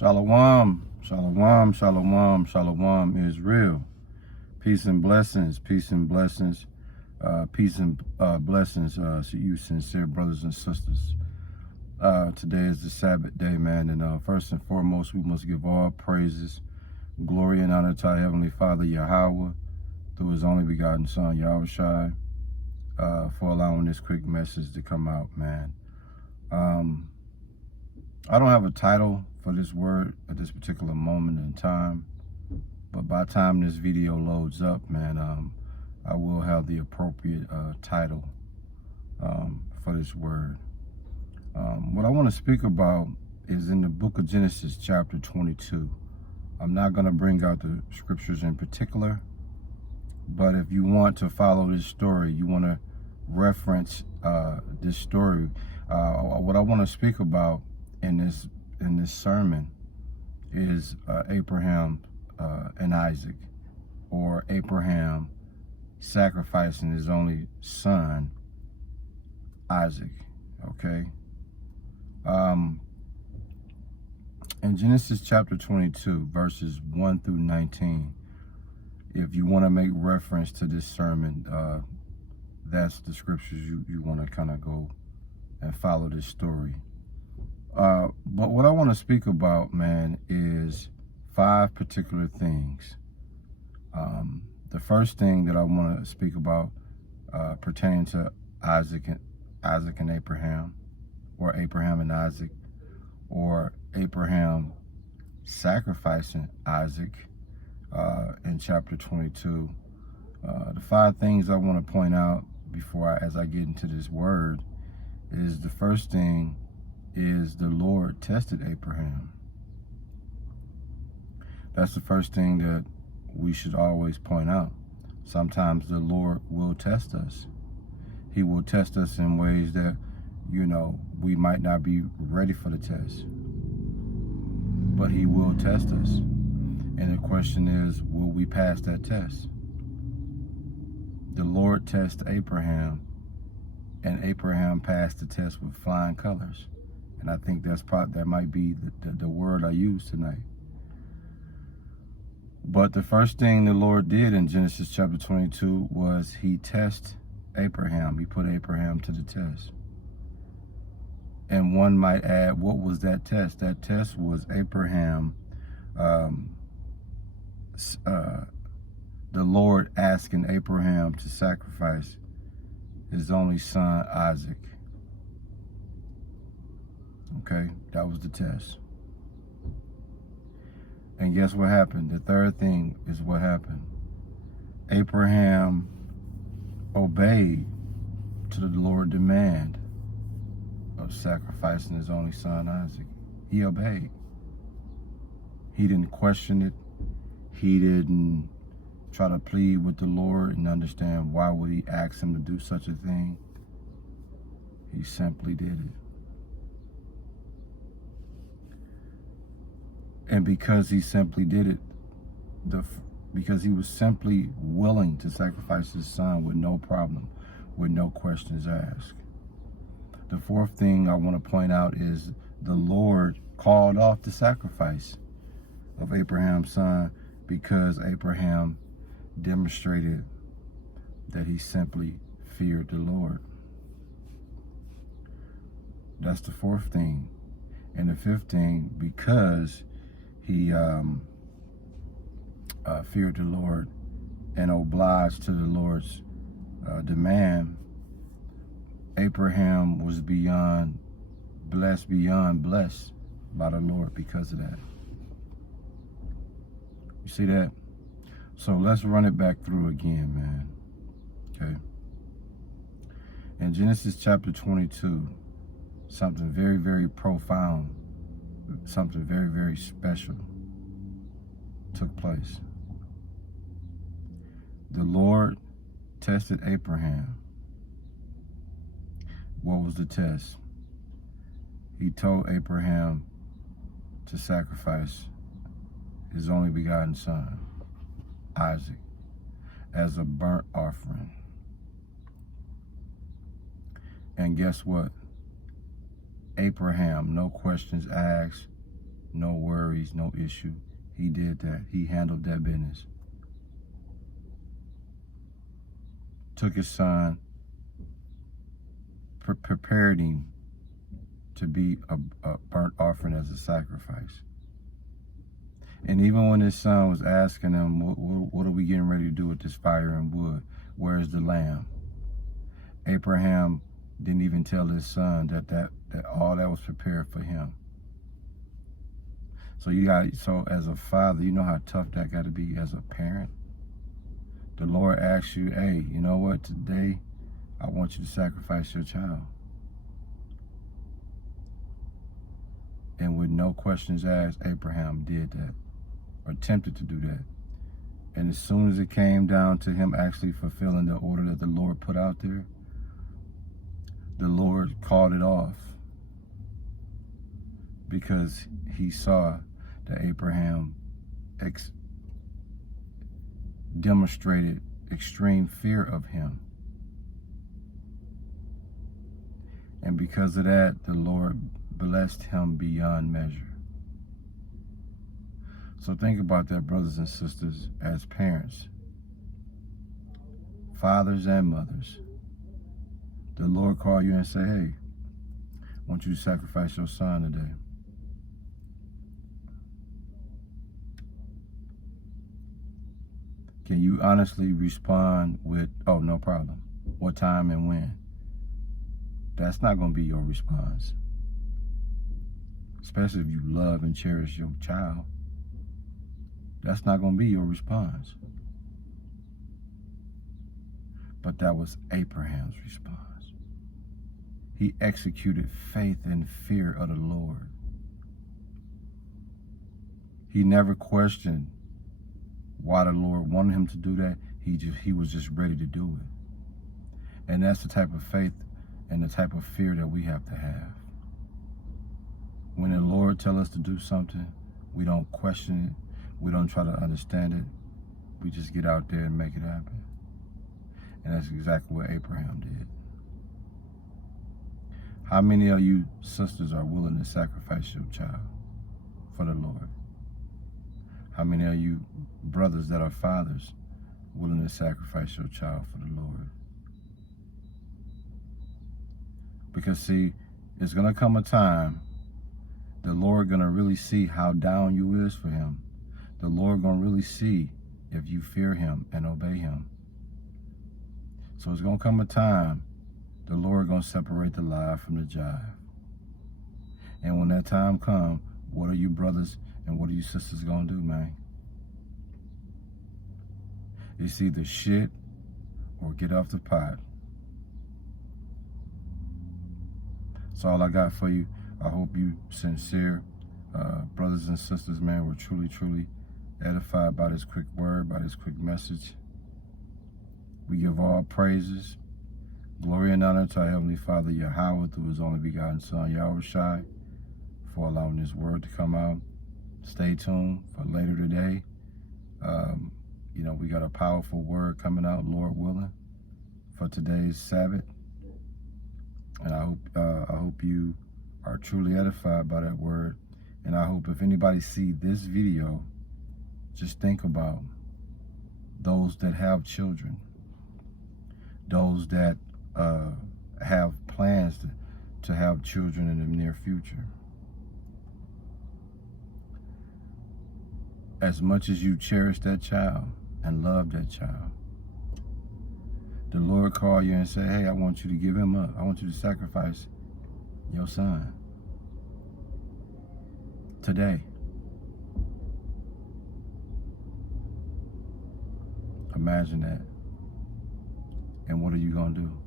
Shalom, shalom, shalom, shalom is real. Peace and blessings, peace and blessings, blessings to you sincere brothers and sisters. Today is the Sabbath day, man, and first and foremost, we must give all praises, glory, and honor to our Heavenly Father, Yahweh, through His only begotten Son, Yahushai, for allowing this quick message to come out, man. I don't have a title for this word at this particular moment in time, but by the time this video loads up, man, I will have the appropriate title for this word. What I want to speak about is in the book of Genesis, chapter 22. I'm not going to bring out the scriptures in particular, but if you want to follow this story, you want to reference this story, what I want to speak about in this sermon is Abraham and Isaac, or Abraham sacrificing his only son, Isaac. Okay. In Genesis chapter 22, verses 1 through 19, if you want to make reference to this sermon, that's the scriptures you want to kind of go and follow this story. But what I want to speak about, man, is 5 particular things. The first thing that I want to speak about pertaining to Isaac and Abraham, or Abraham and Isaac, or Abraham sacrificing Isaac in chapter 22. The 5 things I want to point out as I get into this word is, the first thing is the Lord tested Abraham. That's the first thing that we should always point out. Sometimes the Lord will test us. He will test us in ways that, we might not be ready for the test. But He will test us. And the question is, will we pass that test? The Lord tested Abraham, and Abraham passed the test with flying colors. And I think that might be the word I use tonight. But the first thing the Lord did in Genesis chapter 22 was He tested Abraham. He put Abraham to the test. And one might add, what was that test? That test was Abraham, the Lord asking Abraham to sacrifice his only son, Isaac. Okay, that was the test. And guess what happened? The third thing is what happened. Abraham obeyed to the Lord's demand of sacrificing his only son, Isaac. He obeyed. He didn't question it. He didn't try to plead with the Lord and understand why would He ask him to do such a thing. He simply did it. And because he simply did it, because he was simply willing to sacrifice his son with no problem, with no questions asked. The fourth thing I want to point out is the Lord called off the sacrifice of Abraham's son because Abraham demonstrated that he simply feared the Lord. That's the fourth thing. And the fifth thing, because he feared the Lord and obliged to the Lord's demand, Abraham was beyond blessed by the Lord because of that. You see that? So let's run it back through again, man. Okay. In Genesis chapter 22, something very, very profound, something very, very special took place. The Lord tested Abraham. What was the test? He told Abraham to sacrifice his only begotten son, Isaac, as a burnt offering. And guess what? Abraham, no questions asked, no worries, no issue. He did that. He handled that business. Took his son, prepared him to be a burnt offering as a sacrifice. And even when his son was asking him, what are we getting ready to do with this fire and wood? Where's the lamb? Abraham didn't even tell his son that all that was prepared for him. So as a father, you know how tough that got to be as a parent. The Lord asks you, hey, you know what? Today, I want you to sacrifice your child. And with no questions asked, Abraham did that, or attempted to do that. And as soon as it came down to him actually fulfilling the order that the Lord put out there, the Lord called it off, because he saw that Abraham demonstrated extreme fear of him. And because of that, the Lord blessed him beyond measure. So think about that, brothers and sisters, as parents, fathers and mothers. The Lord call you and say, hey, I want you to sacrifice your son today. Can you honestly respond with, oh, no problem? What time and when? That's not going to be your response. Especially if you love and cherish your child. That's not going to be your response. But that was Abraham's response. He executed faith and fear of the Lord. He never questioned why the Lord wanted him to do that. He was just ready to do it. And that's the type of faith and the type of fear that we have to have. When the Lord tells us to do something, we don't question it. We don't try to understand it. We just get out there and make it happen. And that's exactly what Abraham did. How many of you sisters are willing to sacrifice your child for the Lord? How many of you brothers that are fathers willing to sacrifice your child for the Lord? Because see, it's going to come a time the Lord going to really see how down you is for him. The Lord going to really see if you fear him and obey him. So it's going to come a time the Lord going to separate the lie from the jive. And when that time comes, what are you brothers and what are you sisters going to do, man? It's either shit or get off the pot. That's all I got for you. I hope you sincere brothers and sisters, man, were truly, truly edified by this quick word, by this quick message. We give all praises, glory and honor to our Heavenly Father, Yahweh, through his only begotten Son, Yahushai, for allowing this word to come out. Stay tuned for later today. You know, we got a powerful word coming out, Lord willing, for today's Sabbath. And I hope you are truly edified by that word. And I hope if anybody see this video, just think about those that have children, those that have plans to have children in the near future. As much as you cherish that child and love that child, the Lord call you and say, hey, I want you to give him up. I want you to sacrifice your son today. Imagine that. And what are you going to do?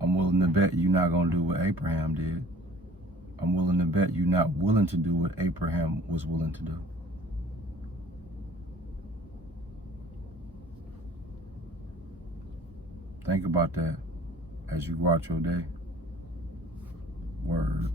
I'm willing to bet you're not going to do what Abraham did. I'm willing to bet you're not willing to do what Abraham was willing to do. Think about that as you go out your day. Word.